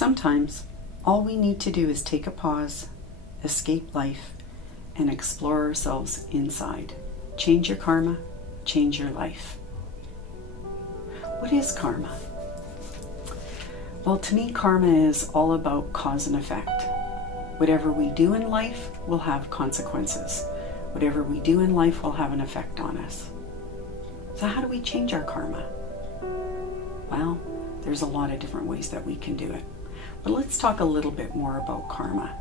Sometimes all we need to do is take a pause, escape life, and explore ourselves inside. Change your karma, change your life. What is karma? Well, to me, karma is all about cause and effect. Whatever we do in life will have consequences. Whatever we do in life will have an effect on us. So how do we change our karma? Well, there's a lot of different ways that we can do it. But let's talk a little bit more about karma.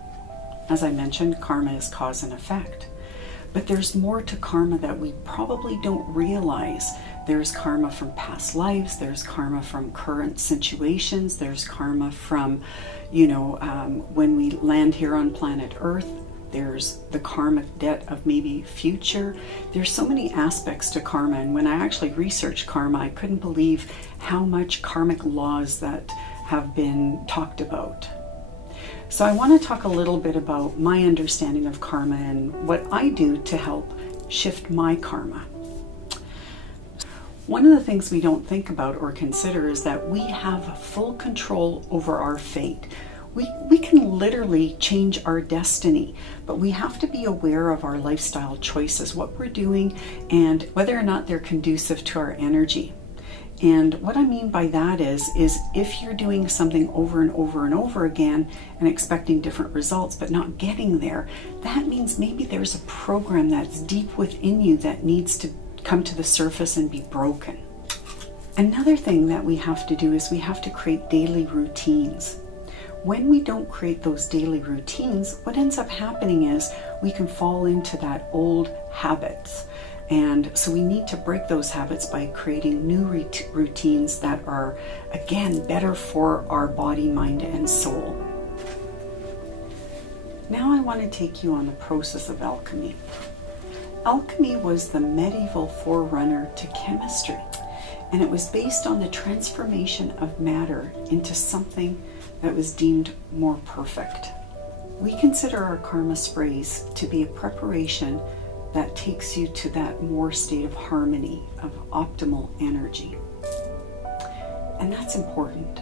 As I mentioned, karma is cause and effect. But there's more to karma that we probably don't realize. There's karma from past lives, there's karma from current situations, there's karma from, when we land here on planet Earth, there's the karmic debt of maybe future. There's so many aspects to karma, and when I actually researched karma, I couldn't believe how much karmic laws that have been talked about. So I want to talk a little bit about my understanding of karma and what I do to help shift my karma. One of the things we don't think about or consider is that we have full control over our fate. We can literally change our destiny, but we have to be aware of our lifestyle choices, what we're doing, and whether or not they're conducive to our energy. And what I mean by that is if you're doing something over and over and over again and expecting different results but not getting there, that means maybe there's a program that's deep within you that needs to come to the surface and be broken. Another thing that we have to do is we have to create daily routines. When we don't create those daily routines, what ends up happening is we can fall into that old habits. And so we need to break those habits by creating new routines that are, again, better for our body, mind, and soul. Now I want to take you on the process of alchemy. Alchemy was the medieval forerunner to chemistry, and it was based on the transformation of matter into something that was deemed more perfect. We consider our karma sprays to be a preparation that takes you to that more state of harmony, of optimal energy. And that's important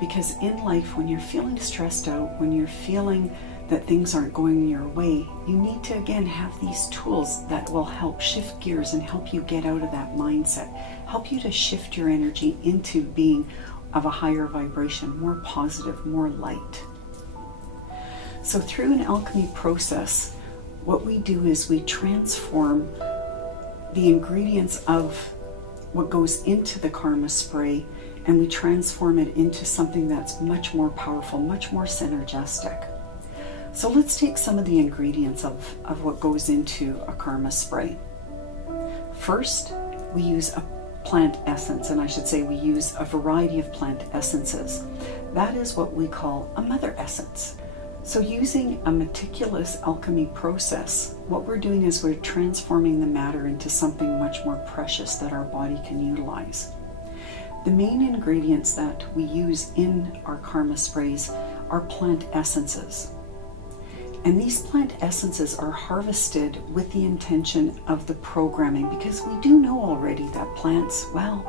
because in life, when you're feeling stressed out, when you're feeling that things aren't going your way, you need to again have these tools that will help shift gears and help you get out of that mindset, help you to shift your energy into being of a higher vibration, more positive, more light. So through an alchemy process, what we do is we transform the ingredients of what goes into the karma spray, and we transform it into something that's much more powerful, much more synergistic. So let's take some of the ingredients of what goes into a karma spray. First, we use a plant essence, and I should say we use a variety of plant essences. That is what we call a mother essence. So using a meticulous alchemy process, what we're doing is we're transforming the matter into something much more precious that our body can utilize. The main ingredients that we use in our karma sprays are plant essences. And these plant essences are harvested with the intention of the programming, because we do know already that plants, well,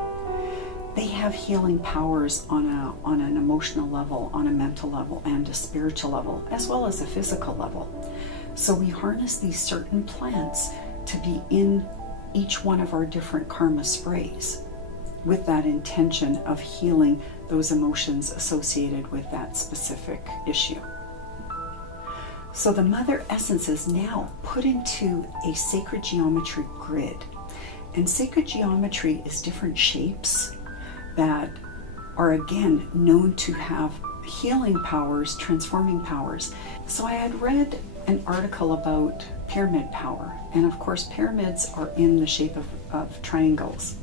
they have healing powers on an emotional level, on a mental level, and a spiritual level, as well as a physical level. So we harness these certain plants to be in each one of our different karma sprays with that intention of healing those emotions associated with that specific issue. So the mother essence is now put into a sacred geometry grid. And sacred geometry is different shapes that are again known to have healing powers, transforming powers. So I had read an article about pyramid power, and of course pyramids are in the shape of triangles,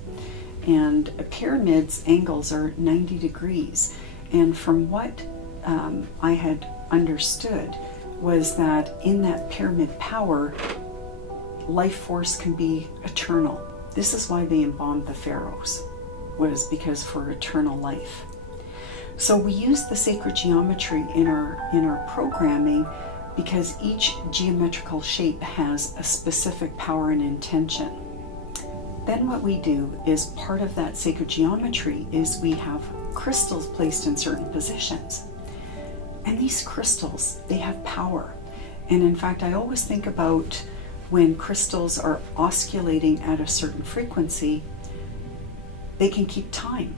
and pyramids angles are 90 degrees. And from what I had understood was that in that pyramid power, life force can be eternal. This is why they embalmed the pharaohs, was because for eternal life. So we use the sacred geometry in our programming because each geometrical shape has a specific power and intention. Then what we do is part of that sacred geometry is we have crystals placed in certain positions. And these crystals, they have power. And in fact, I always think about when crystals are oscillating at a certain frequency, they can keep time.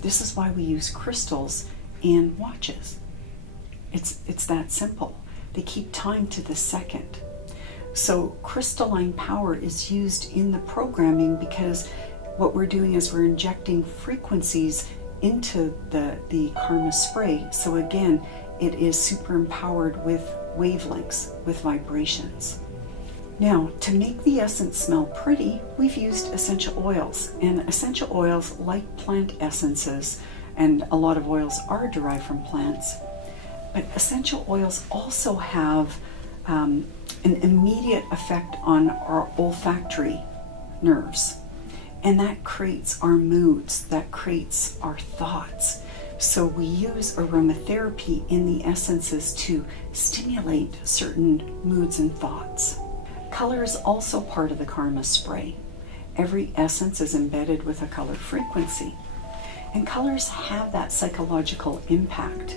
This is why we use crystals in watches. It's that simple. They keep time to the second. So crystalline power is used in the programming because what we're doing is we're injecting frequencies into the karma spray. So again, it is super empowered with wavelengths, with vibrations. Now, to make the essence smell pretty, we've used essential oils. And essential oils, like plant essences, and a lot of oils are derived from plants, but essential oils also have an immediate effect on our olfactory nerves. And that creates our moods, that creates our thoughts. So we use aromatherapy in the essences to stimulate certain moods and thoughts. Color is also part of the karma spray. Every essence is embedded with a color frequency. And colors have that psychological impact.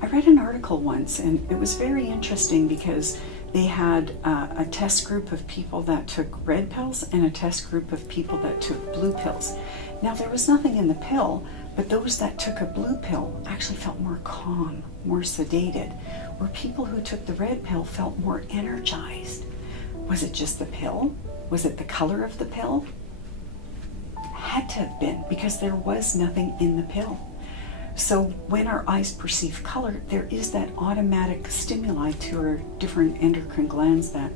I read an article once, and it was very interesting because they had a test group of people that took red pills and a test group of people that took blue pills. Now, there was nothing in the pill, but those that took a blue pill actually felt more calm, more sedated, where people who took the red pill felt more energized. Was it just the pill? Was it the color of the pill? Had to have been, because there was nothing in the pill. So when our eyes perceive color, there is that automatic stimuli to our different endocrine glands that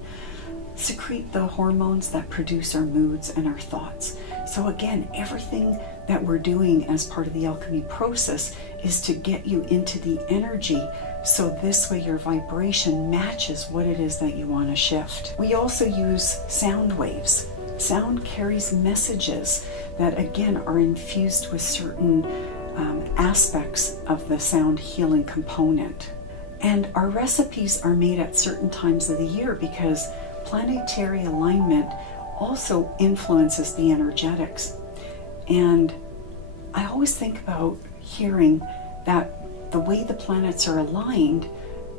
secrete the hormones that produce our moods and our thoughts. So again, everything that we're doing as part of the alchemy process is to get you into the energy, so this way your vibration matches what it is that you want to shift. We also use sound waves. Sound carries messages that again are infused with certain aspects of the sound healing component. And our recipes are made at certain times of the year because planetary alignment also influences the energetics. And I always think about hearing that the way the planets are aligned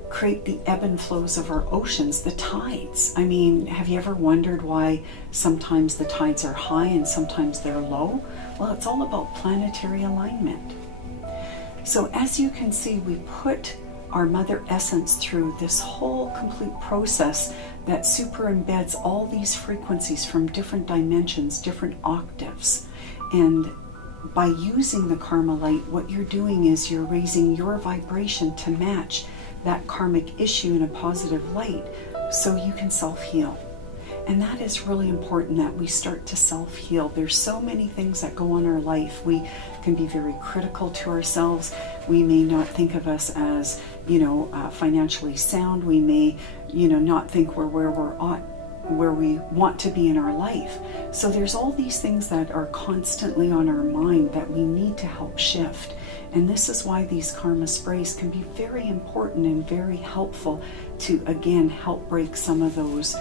create the ebb and flows of our oceans, the tides. I mean, have you ever wondered why sometimes the tides are high and sometimes they're low? Well, it's all about planetary alignment. So as you can see, we put our mother essence through this whole complete process that super embeds all these frequencies from different dimensions, different octaves. And by using the karma light, what you're doing is you're raising your vibration to match that karmic issue in a positive light so you can self-heal. And that is really important, that we start to self-heal. There's so many things that go on in our life. We can be very critical to ourselves. We may not think of us as, financially sound. We may, not think we're where we want to be in our life. So there's all these things that are constantly on our mind that we need to help shift. And this is why these karma sprays can be very important and very helpful to, again, help break some of those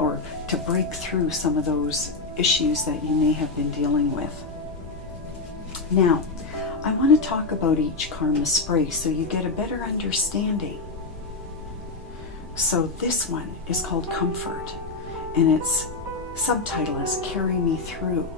or to break through some of those issues that you may have been dealing with. Now, I want to talk about each karma spray so you get a better understanding. So this one is called Comfort, and its subtitle is Carry Me Through.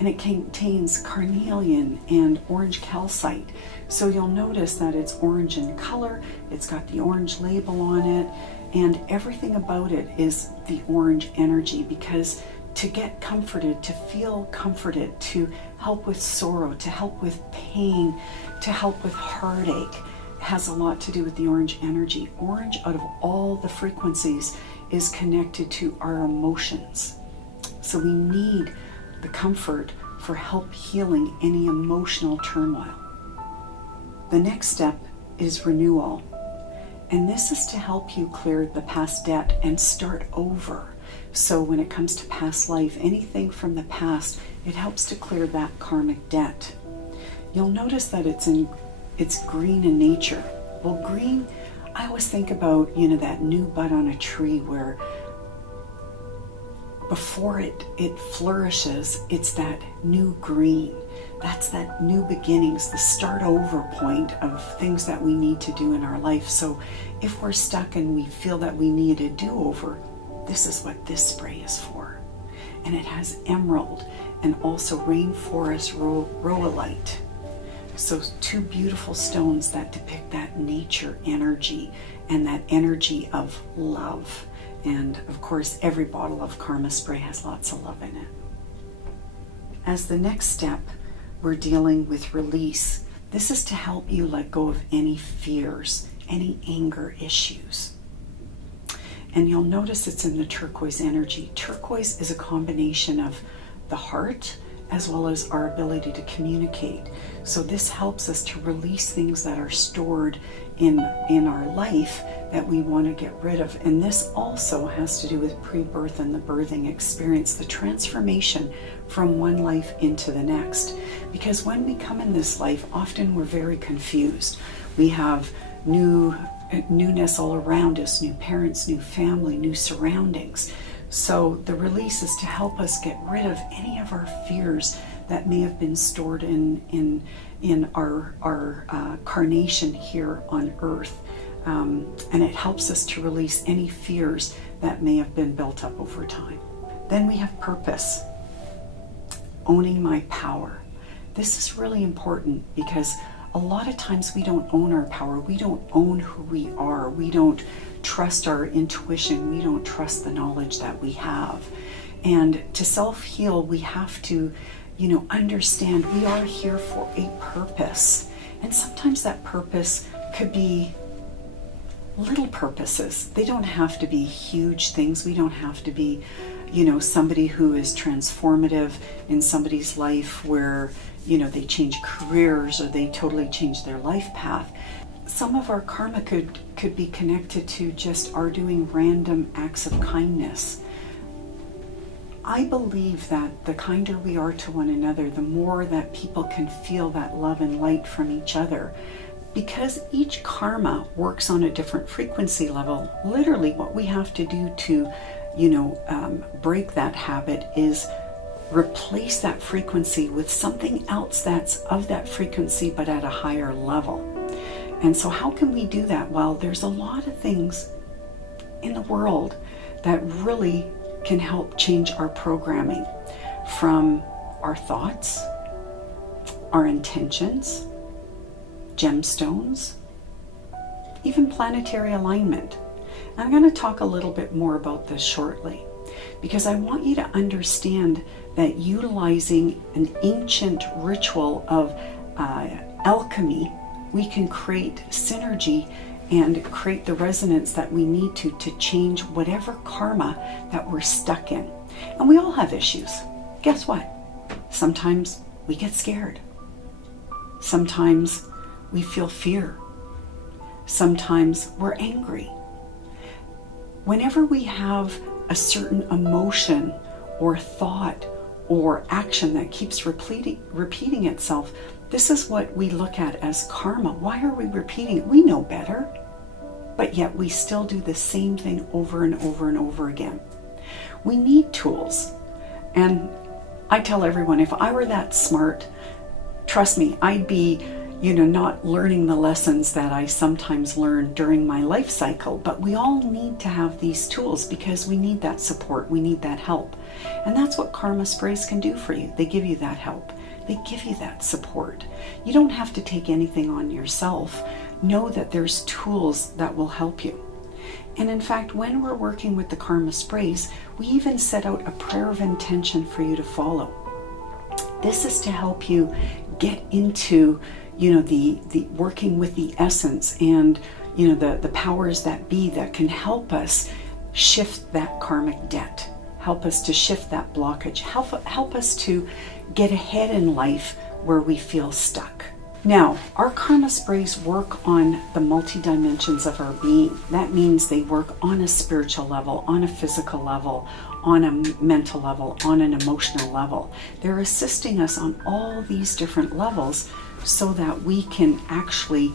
And it contains carnelian and orange calcite. So you'll notice that it's orange in color, it's got the orange label on it, and everything about it is the orange energy, because to get comforted, to feel comforted, to help with sorrow, to help with pain, to help with heartache, has a lot to do with the orange energy. Orange, out of all the frequencies, is connected to our emotions. So we need the comfort for help healing any emotional turmoil. The next step is renewal. And this is to help you clear the past debt and start over. So when it comes to past life, anything from the past, it helps to clear that karmic debt. You'll notice that it's green in nature. Well, green, I always think about, that new bud on a tree where before it flourishes, it's that new green. That's that new beginnings, the start over point of things that we need to do in our life. So if we're stuck and we feel that we need a do-over, this is what this spray is for. And it has emerald and also rainforest rowelite. So two beautiful stones that depict that nature energy and that energy of love. And of course, every bottle of Karma spray has lots of love in it. As the next step, we're dealing with release. This is to help you let go of any fears, any anger issues. And you'll notice it's in the turquoise energy. Turquoise is a combination of the heart as well as our ability to communicate. So this helps us to release things that are stored in our life that we want to get rid of. And this also has to do with pre-birth and the birthing experience, the transformation from one life into the next. Because when we come in this life, often we're very confused. We have newness all around us, new parents, new family, new surroundings. So the release is to help us get rid of any of our fears that may have been stored in our carnation here on earth. And it helps us to release any fears that may have been built up over time. Then we have purpose, owning my power. This is really important because a lot of times we don't own our power. We don't own who we are. We don't trust our intuition. We don't trust the knowledge that we have. And to self-heal, we have to, understand we are here for a purpose. And sometimes that purpose could be little purposes. They don't have to be huge things. We don't have to be, somebody who is transformative in somebody's life where, they change careers or they totally change their life path. Some of our karma could be connected to just our doing random acts of kindness. I believe that the kinder we are to one another, the more that people can feel that love and light from each other. Because each karma works on a different frequency level, literally what we have to do to, break that habit is replace that frequency with something else that's of that frequency but at a higher level. And so how can we do that? Well, there's a lot of things in the world that really can help change our programming, from our thoughts, our intentions, gemstones, even planetary alignment. I'm going to talk a little bit more about this shortly, because I want you to understand that utilizing an ancient ritual of alchemy, we can create synergy and create the resonance that we need to change whatever karma that we're stuck in. And we all have issues. Guess what? Sometimes we get scared. Sometimes we feel fear. Sometimes we're angry. Whenever we have a certain emotion or thought or action that keeps repeating itself, this is what we look at as karma. Why are we repeating it? We know better, but yet we still do the same thing over and over and over again. We need tools. And I tell everyone, if I were that smart, trust me, I'd be not learning the lessons that I sometimes learn during my life cycle. But we all need to have these tools because we need that support, we need that help. And that's what karma sprays can do for you. They give you that help. They give you that support. You don't have to take anything on yourself. Know that there's tools that will help you. And in fact, when we're working with the karma sprays, we even set out a prayer of intention for you to follow. This is to help you get into the working with the essence and the powers that be that can help us shift that karmic debt, help us to shift that blockage, help us to get ahead in life where we feel stuck. Now, our karma sprays work on the multi-dimensions of our being. That means they work on a spiritual level, on a physical level, on a mental level, on an emotional level. They're assisting us on all these different levels so that we can actually,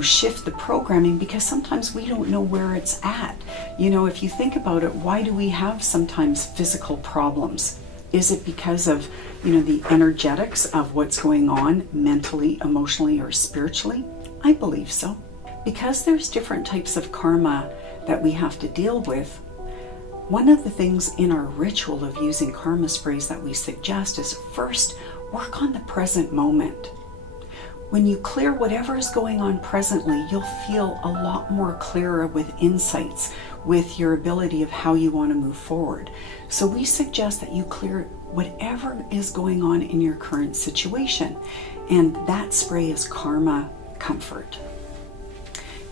shift the programming, because sometimes we don't know where it's at. If you think about it, why do we have sometimes physical problems? Is it because of, the energetics of what's going on mentally, emotionally, or spiritually? I believe so. Because there's different types of karma that we have to deal with, one of the things in our ritual of using karma sprays that we suggest is first work on the present moment. When you clear whatever is going on presently, you'll feel a lot more clearer with insights, with your ability of how you want to move forward. So we suggest that you clear whatever is going on in your current situation. And that spray is Karma Comfort.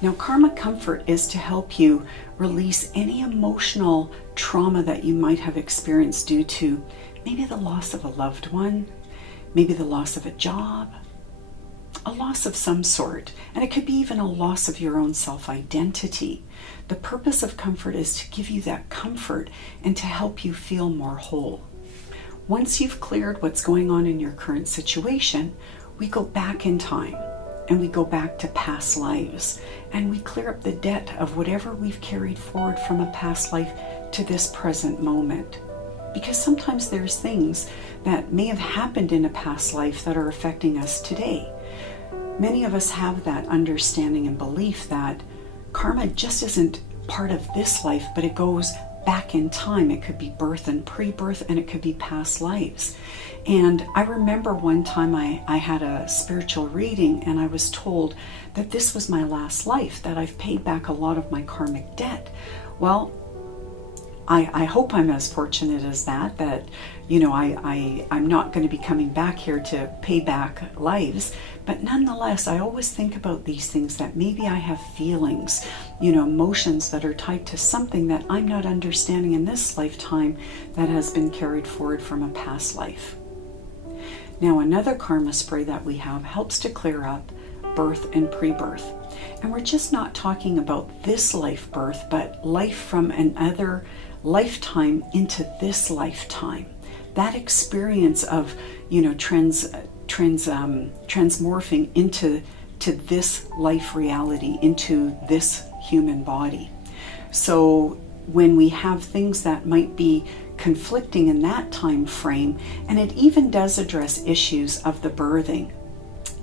Now, Karma Comfort is to help you release any emotional trauma that you might have experienced due to maybe the loss of a loved one, maybe the loss of a job, a loss of some sort, and it could be even a loss of your own self-identity. The purpose of comfort is to give you that comfort and to help you feel more whole. Once you've cleared what's going on in your current situation, we go back in time and we go back to past lives and we clear up the debt of whatever we've carried forward from a past life to this present moment. Because sometimes there's things that may have happened in a past life that are affecting us today. Many of us have that understanding and belief that karma just isn't part of this life, but it goes back in time. It could be birth and pre-birth, and it could be past lives. And I remember one time I had a spiritual reading and I was told that this was my last life, that I've paid back a lot of my karmic debt. Well, I hope I'm as fortunate as that I'm not going to be coming back here to pay back lives. But nonetheless, I always think about these things, that maybe I have feelings, emotions that are tied to something that I'm not understanding in this lifetime that has been carried forward from a past life. Now, another karma spray that we have helps to clear up birth and pre-birth. And we're just not talking about this life birth, but life from another lifetime into this lifetime. That experience of, transmorphing into this life reality, into this human body. So when we have things that might be conflicting in that time frame, and it even does address issues of the birthing.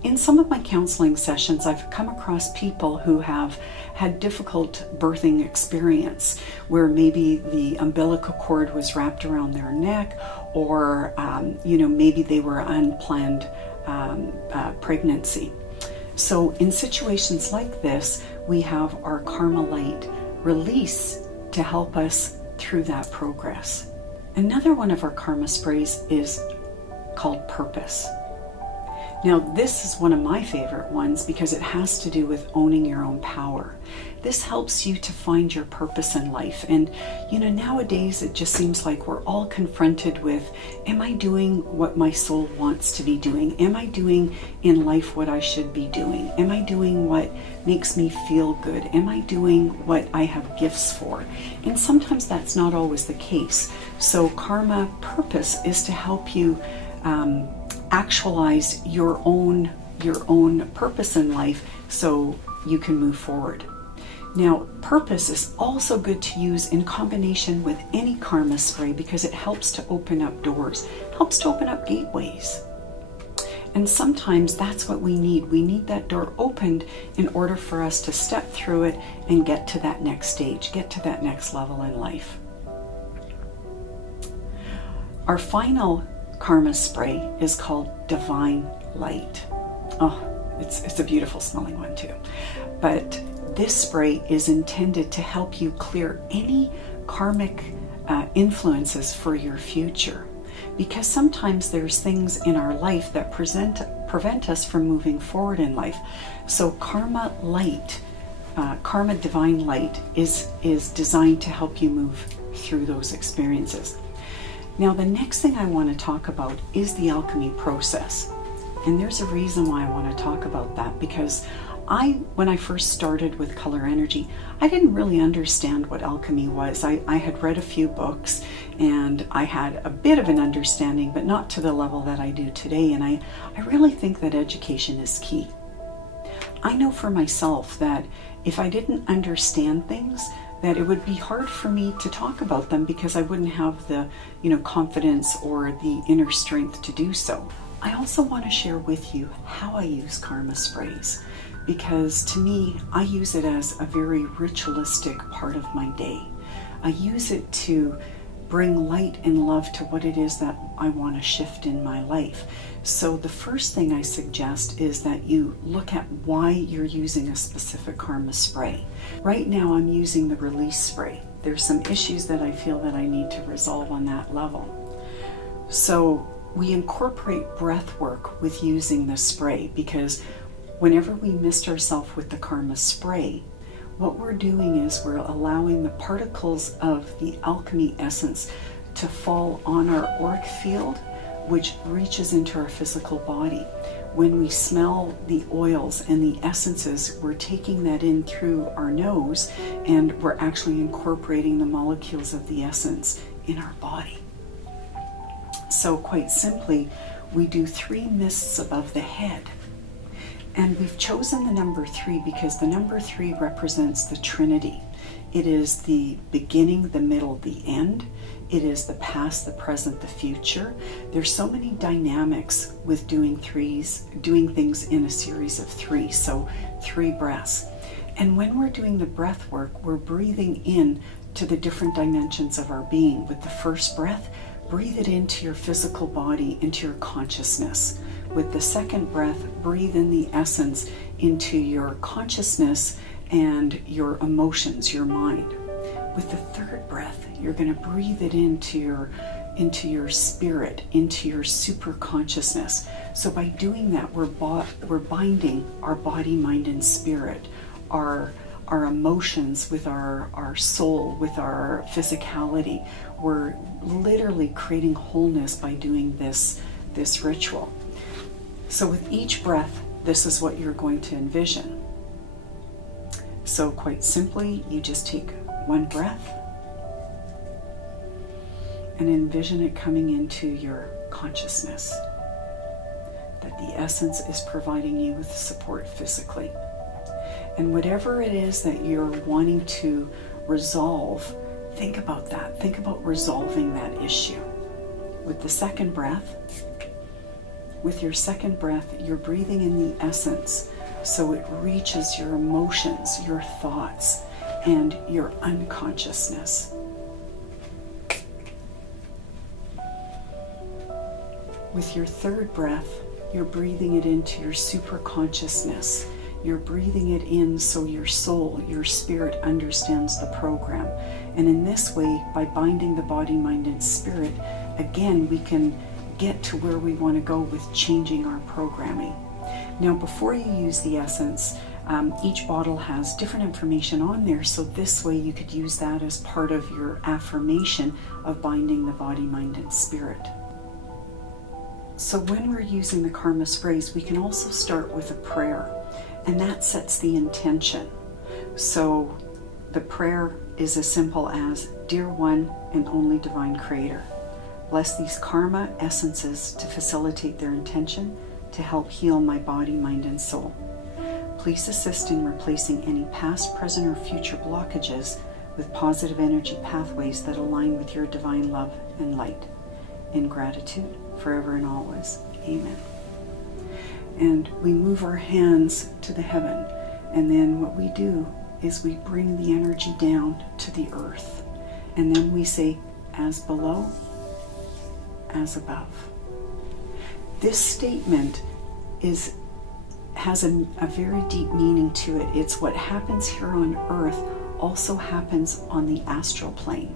In some of my counseling sessions, I've come across people who have had difficult birthing experience, where maybe the umbilical cord was wrapped around their neck, or maybe they were unplanned pregnancy. So in situations like this, we have our Karma Light release to help us through that progress. Another one of our karma sprays is called Purpose. Now, this is one of my favorite ones because it has to do with owning your own power. This helps you to find your purpose in life. And, nowadays it just seems like we're all confronted with, am I doing what my soul wants to be doing? Am I doing in life what I should be doing? Am I doing what makes me feel good? Am I doing what I have gifts for? And sometimes that's not always the case. So Karma Purpose is to help you actualize your own purpose in life so you can move forward. Now, Purpose is also good to use in combination with any karma spray because it helps to open up doors, helps to open up gateways. And sometimes that's what we need. We need that door opened in order for us to step through it and get to that next stage, get to that next level in life. Our final karma spray is called Divine Light. Oh, it's a beautiful smelling one too. But this spray is intended to help you clear any karmic influences for your future. Because sometimes there's things in our life that prevent us from moving forward in life. So Karma Light, Karma Divine Light is designed to help you move through those experiences. Now, the next thing I want to talk about is the alchemy process. And there's a reason why I want to talk about that, because when I first started with color energy, I didn't really understand what alchemy was. I had read a few books and I had a bit of an understanding, but not to the level that I do today. And I really think that education is key. I know for myself that if I didn't understand things, that it would be hard for me to talk about them because I wouldn't have the, confidence or the inner strength to do so. I also want to share with you how I use karma sprays, because to me, I use it as a very ritualistic part of my day. I use it to bring light and love to what it is that I want to shift in my life. So the first thing I suggest is that you look at why you're using a specific karma spray. Right now I'm using the release spray. There's some issues that I feel that I need to resolve on that level. So we incorporate breath work with using the spray, because whenever we mist ourselves with the karma spray, what we're doing is we're allowing the particles of the alchemy essence to fall on our auric field, which reaches into our physical body. When we smell the oils and the essences, we're taking that in through our nose, and we're actually incorporating the molecules of the essence in our body. So quite simply, we do 3 mists above the head. And we've chosen the number 3 because the number 3 represents the Trinity. It is the beginning, the middle, the end. It is the past, the present, the future. There's so many dynamics with doing things in a series of 3. So 3 breaths. And when we're doing the breath work, we're breathing in to the different dimensions of our being. With the first breath, breathe it into your physical body, into your consciousness. With the second breath, breathe in the essence into your consciousness and your emotions, your mind. With the third breath, you're going to breathe it into your spirit, into your super consciousness. So by doing that, we're binding our body, mind, and spirit, our emotions with our soul, with our physicality. We're literally creating wholeness by doing this ritual. So with each breath, this is what you're going to envision. So quite simply, you just take 1 breath and envision it coming into your consciousness, that the essence is providing you with support physically. And whatever it is that you're wanting to resolve, think about that. Think about resolving that issue. With the second breath, with your second breath, you're breathing in the essence, so it reaches your emotions, your thoughts, and your unconsciousness. With your third breath, you're breathing it into your super consciousness. You're breathing it in so your soul, your spirit understands the program. And in this way, by binding the body, mind, and spirit, again, we can get to where we want to go with changing our programming. Now, before you use the essence, each bottle has different information on there, so this way you could use that as part of your affirmation of binding the body, mind, and spirit. So when we're using the karma sprays, we can also start with a prayer, and that sets the intention. So the prayer is as simple as, Dear One and Only Divine Creator, bless these karma essences to facilitate their intention to help heal my body, mind, and soul. Please assist in replacing any past, present, or future blockages with positive energy pathways that align with your divine love and light. In gratitude, forever and always. Amen. And we move our hands to the heaven, and then what we do is we bring the energy down to the earth, and then we say, as below, as above. This statement has a very deep meaning to it. It's what happens here on earth also happens on the astral plane.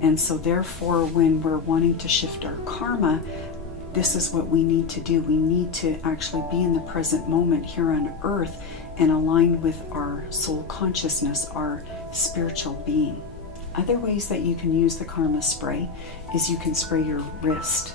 And so therefore, when we're wanting to shift our karma, this is what we need to do. We need to actually be in the present moment here on earth and align with our soul consciousness, our spiritual being. Other ways that you can use the karma spray is you can spray your wrist.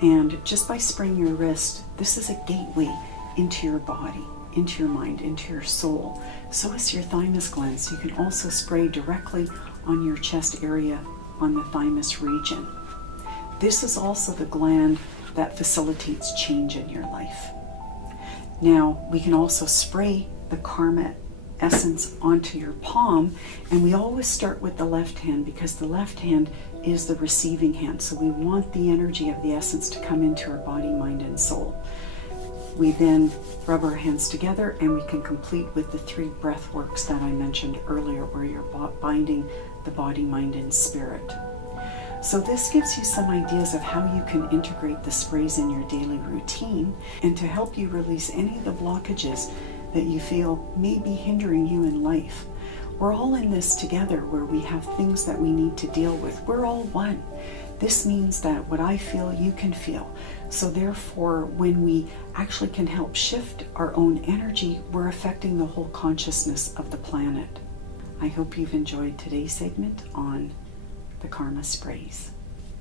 And just by spraying your wrist, this is a gateway into your body, into your mind, into your soul. So is your thymus gland. So you can also spray directly on your chest area, on the thymus region. This is also the gland that facilitates change in your life. Now, we can also spray the karma essence onto your palm, and we always start with the left hand because the left hand is the receiving hand. So we want the energy of the essence to come into our body, mind, and soul. We then rub our hands together and we can complete with the 3 breath works that I mentioned earlier, where you're binding the body, mind, and spirit. So this gives you some ideas of how you can integrate the sprays in your daily routine and to help you release any of the blockages that you feel may be hindering you in life. We're all in this together, where we have things that we need to deal with. We're all one. This means that what I feel, you can feel. So therefore, when we actually can help shift our own energy, we're affecting the whole consciousness of the planet. I hope you've enjoyed today's segment on the Karma Sprays.